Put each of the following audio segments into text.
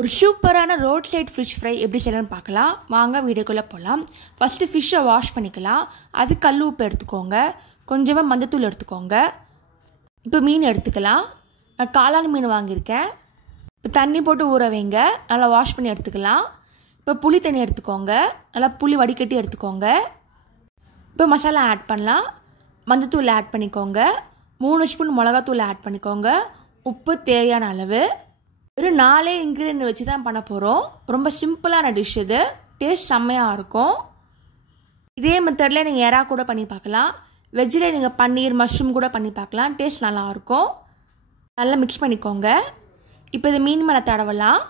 ஒரு சூப்பரான road side fish fry எப்படி செய்யலாம்னு பார்க்கலாம். வாங்க வீடியோக்குள்ளே போகலாம். ஃபஸ்ட்டு ஃபிஷ்ஷை வாஷ் பண்ணிக்கலாம். அது கல் உப்பு எடுத்துக்கோங்க, கொஞ்சமாக மஞ்சத்தூள் எடுத்துக்கோங்க. இப்போ மீன் எடுத்துக்கலாம். நான் காளான் மீன் வாங்கியிருக்கேன். இப்போ தண்ணி போட்டு ஊற வைங்க, நல்லா வாஷ் பண்ணி எடுத்துக்கலாம். இப்போ புளி தண்ணி எடுத்துக்கோங்க, நல்லா புளி வடிகட்டி எடுத்துக்கோங்க. இப்போ மசாலா ஆட் பண்ணலாம். மஞ்சத்தூள் ஆட் பண்ணிக்கோங்க, 3 ஸ்பூன் மிளகாத்தூள் ஆட் பண்ணிக்கோங்க, உப்பு தேவையான அளவு. ஒரு 4 இன்க்ரீடியன்ட் வச்சு தான் பண்ண போகிறோம். ரொம்ப சிம்பிளான டிஷ் இது, டேஸ்ட் செம்மையாக இருக்கும். இதே மெத்தடில் நீங்கள் எறா கூட பண்ணி பார்க்கலாம். வெஜ்ஜில் நீங்கள் பன்னீர் மஷ்ரூம் கூட பண்ணி பார்க்கலாம், டேஸ்ட் நல்லாயிருக்கும். நல்லா மிக்ஸ் பண்ணிக்கோங்க. இப்போ இது மீன் மேலே தடவலாம்.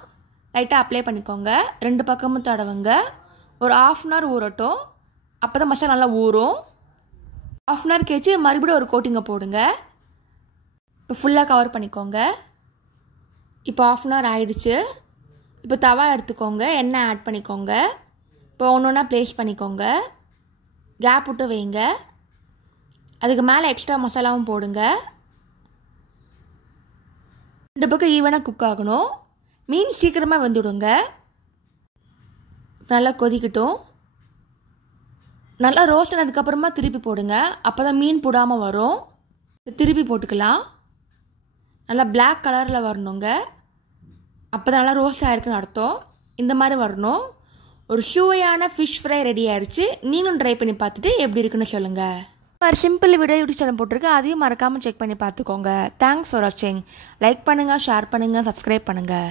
லைட்டாக அப்ளை பண்ணிக்கோங்க, 2 பக்கமும் தடவுங்க. ஒரு 1/2 அன் ஹவர் ஊறட்டும், அப்போ தான் மசாலா நல்லா ஊறும். 1/2 அன் ஹவர் கழிச்சு மறுபடியும் ஒரு கோட்டிங்கை போடுங்க. இப்போ ஃபுல்லாக கவர் பண்ணிக்கோங்க. இப்போ 1/2 அன் ஹவர் ஆகிடுச்சு. இப்போ தவா எடுத்துக்கோங்க, எண்ணெய் ஆட் பண்ணிக்கோங்க. இப்போ ஒன்று ஒன்றா ப்ளேஸ் பண்ணிக்கோங்க, கேப் விட்டு வைங்க. அதுக்கு மேலே எக்ஸ்ட்ரா மசாலாவும் போடுங்க. 2 பக்கம் ஈவனாக குக் ஆகணும். மீன் சீக்கிரமாக வெந்துடுங்க. நல்லா கொதிக்கட்டும். நல்லா ரோஸ்ட் ஆனதுக்கப்புறமா திருப்பி போடுங்க, அப்போ தான் மீன் போடாமல் வரும். திருப்பி போட்டுக்கலாம். நல்லா பிளாக் கலரில் வரணுங்க, அப்போ தான் நல்லா ரோஸ்ட் ஆகிருக்குன்னு அர்த்தம். இந்த மாதிரி வரணும். ஒரு சுவையான ஃபிஷ் ஃப்ரை ரெடி ஆகிடுச்சு. நீங்களும் ட்ரை பண்ணி பார்த்துட்டு எப்படி இருக்குன்னு சொல்லுங்கள். ஒரு சிம்பிள் வீடியோ யூடியூப் சேனல் போட்டிருக்கேன், அதையும் மறக்காமல் செக் பண்ணி பார்த்துக்கோங்க. தேங்க்ஸ் ஃபார் வாட்சிங். லைக் பண்ணுங்கள், ஷேர் பண்ணுங்கள், சப்ஸ்கிரைப் பண்ணுங்கள்.